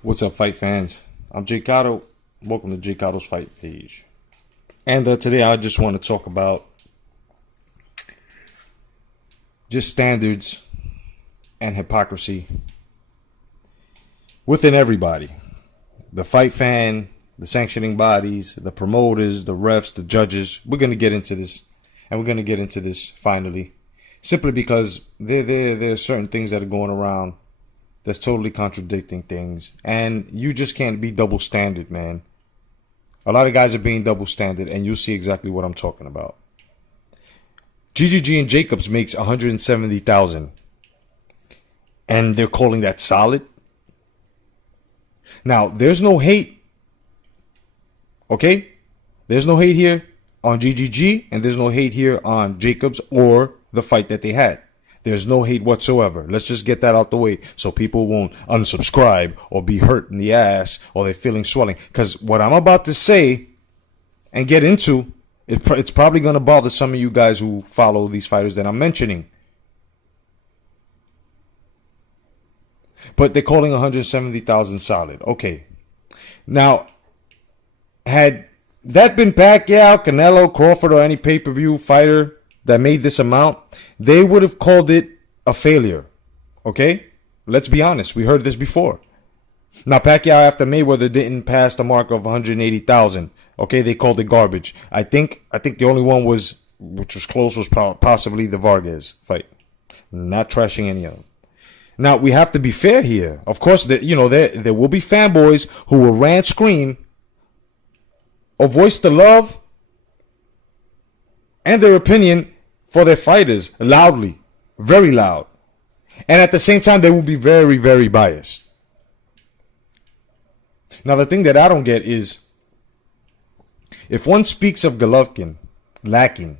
What's up, fight fans? I'm J.Cotto. Welcome to J.Cotto's Fight Page. And today I just want to talk about just standards and hypocrisy within everybody. The fight fan, the sanctioning bodies, the promoters, the refs, the judges. We're going to get into this. And we're going to get into this finally. Simply because there are certain things that are going around that's totally contradicting things. And you just can't be double standard, man. A lot of guys are being double standard, and you'll see exactly what I'm talking about. GGG and Jacobs makes $170,000, and they're calling that solid. Now, there's no hate. Okay? There's no hate here on GGG, and there's no hate here on Jacobs or the fight that they had. There's no hate whatsoever. Let's just get that out the way so people won't unsubscribe or be hurt in the ass or they're feeling swelling. Because what I'm about to say and get into, it's probably going to bother some of you guys who follow these fighters that I'm mentioning. But they're calling 170,000 solid. Okay. Now, had that been Pacquiao, Canelo, Crawford, or any pay-per-view fighter that made this amount, they would have called it a failure. Okay? Let's be honest. We heard this before. Now, Pacquiao after Mayweather didn't pass the mark of 180,000. Okay? They called it garbage. I think the only one which was close was possibly the Vargas fight. Not trashing any of them. Now, we have to be fair here. Of course, there will be fanboys who will rant, scream, or voice the love and their opinion for their fighters loudly, very loud. And at the same time, they will be very, very biased. Now, the thing that I don't get is, if one speaks of Golovkin lacking,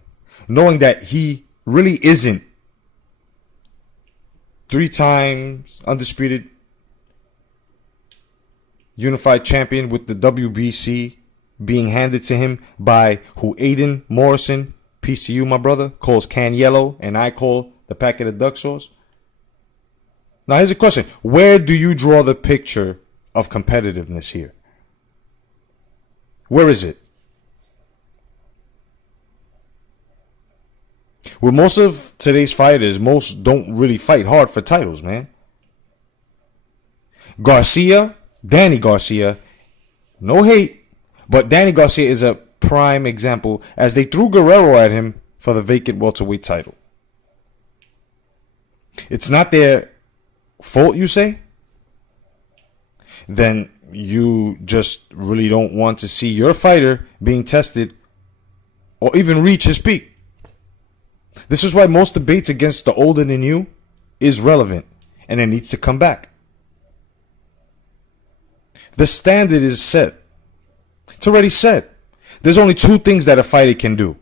knowing that he really isn't 3 times undisputed unified champion with the WBC being handed to him by who Aiden Morrison, peace to you, my brother, calls Can Yellow, and I call the packet of duck sauce. Now, here's a question. Where do you draw the picture of competitiveness here? Where is it? With most of today's fighters, most don't really fight hard for titles, man. Danny Garcia, no hate, but Danny Garcia is a prime example, as they threw Guerrero at him for the vacant welterweight title. It's not their fault, you say? Then you just really don't want to see your fighter being tested or even reach his peak. This is why most debates against the older than you is relevant, and it needs to come back. The standard is set. It's already set. There's only 2 things that a fighter can do.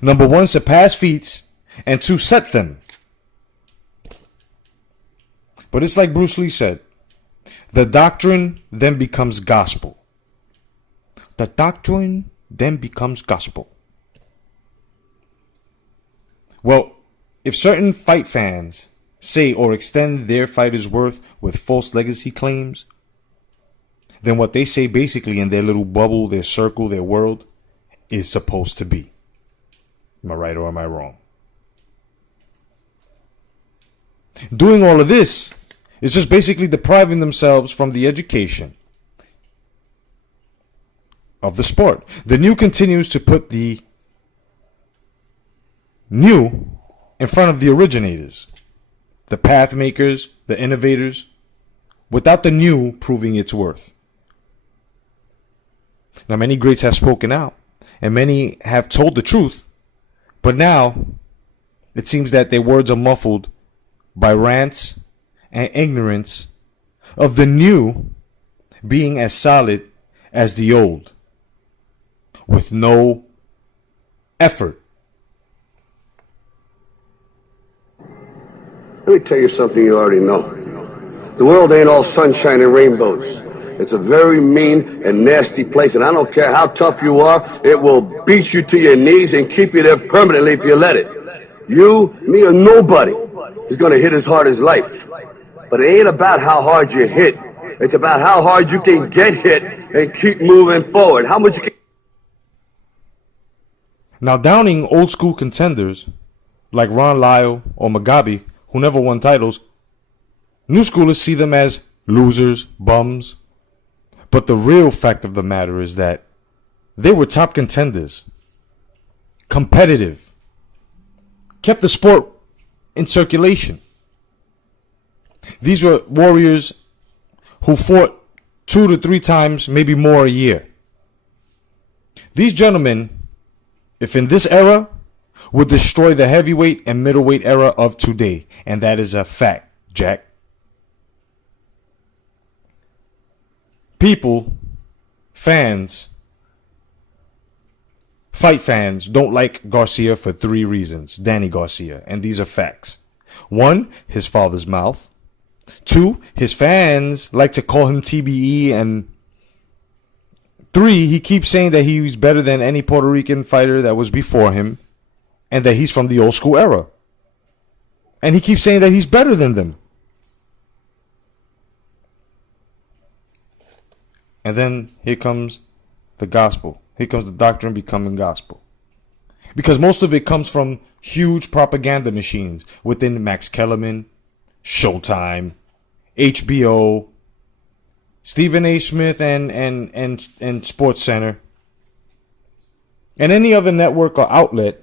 Number 1, surpass feats, and 2, set them. But it's like Bruce Lee said, the doctrine then becomes gospel. The doctrine then becomes gospel. Well, if certain fight fans say or extend their fighter's worth with false legacy claims, then what they say basically in their little bubble, their circle, their world, is supposed to be. Am I right or am I wrong? Doing all of this is just basically depriving themselves from the education of the sport. The new continues to put the new in front of the originators, the path makers, the innovators, without the new proving its worth. Now, many greats have spoken out, and many have told the truth, but now it seems that their words are muffled by rants and ignorance of the new being as solid as the old, with no effort. Let me tell you something you already know. The world ain't all sunshine and rainbows. It's a very mean and nasty place, and I don't care how tough you are, it will beat you to your knees and keep you there permanently if you let it. You, me, or nobody is going to hit as hard as life. But it ain't about how hard you hit. It's about how hard you can get hit and keep moving forward. How much you can... Now, downing old school contenders like Ron Lyle or Mugabe, who never won titles, new schoolers see them as losers, bums. But the real fact of the matter is that they were top contenders, competitive, kept the sport in circulation. These were warriors who fought 2 to 3 times, maybe more a year. These gentlemen, if in this era, would destroy the heavyweight and middleweight era of today. And that is a fact, Jack. People, fans, fight fans don't like Garcia for 3 reasons. Danny Garcia. And these are facts. 1, his father's mouth. 2, his fans like to call him TBE. And 3, he keeps saying that he's better than any Puerto Rican fighter that was before him. And that he's from the old school era. And he keeps saying that he's better than them. And then here comes the gospel. Here comes the doctrine becoming gospel. Because most of it comes from huge propaganda machines within Max Kellerman, Showtime, HBO, Stephen A. Smith, and Sports Center, and any other network or outlet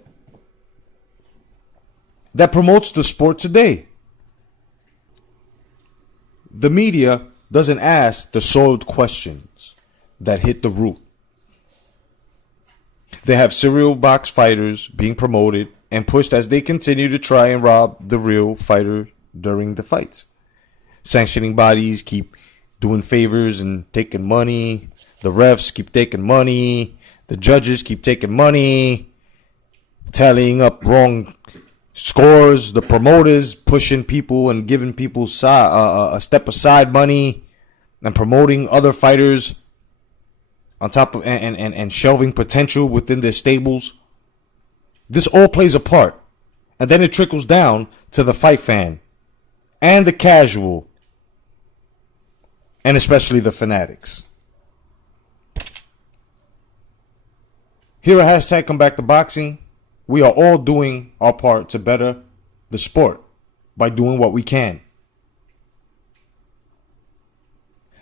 that promotes the sport today. The media doesn't ask the soiled questions that hit the root. They have cereal box fighters being promoted and pushed as they continue to try and rob the real fighter during the fights. Sanctioning bodies keep doing favors and taking money. The refs keep taking money. The judges keep taking money, tallying up wrong scores. The promoters pushing people and giving people a step aside money and promoting other fighters on top of and shelving potential within their stables. This all plays a part. And then it trickles down to the fight fan and the casual and especially the fanatics. Here at Hashtag Come Back to Boxing, we are all doing our part to better the sport by doing what we can.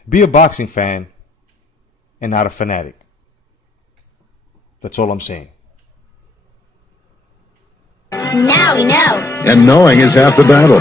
Be a boxing fan and not a fanatic. That's all I'm saying. Now we know. And knowing is half the battle.